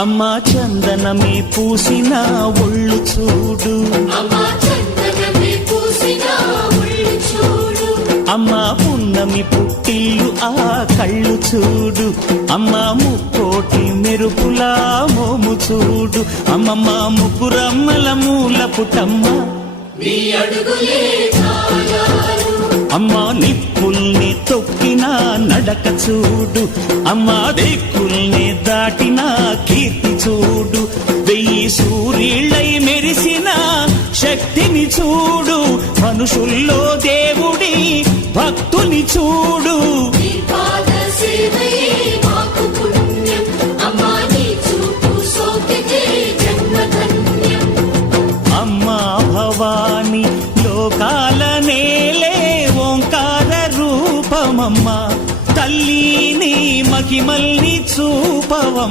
అమ్మా చందనమే పూసిన ఒళ్ళు చూడు, అమ్మా పున్నమి పుట్టిల్లు ఆ కళ్ళు చూడు, అమ్మా ముక్కోటి మెరుపులా మోము చూడు, అమ్మమ్మ ముగ్గురమ్మల మూల పుటమ్మ అమ్మా నిప్పుల్ని తొక్కిన నడక చూడు, అమ్మా దిక్కుల్ని దాటిన కీర్తి చూడు, 1000 సూర్యుళ్ళై మెరిసిన శక్తిని చూడు, మనుషుల్లో దేవుడి భక్తుని చూడు. అమ్మా భవాని లోకాల నేలే ఓంకార రూపమమ్మ, తల్లిని మహిమల్ని చూపవమ్మ.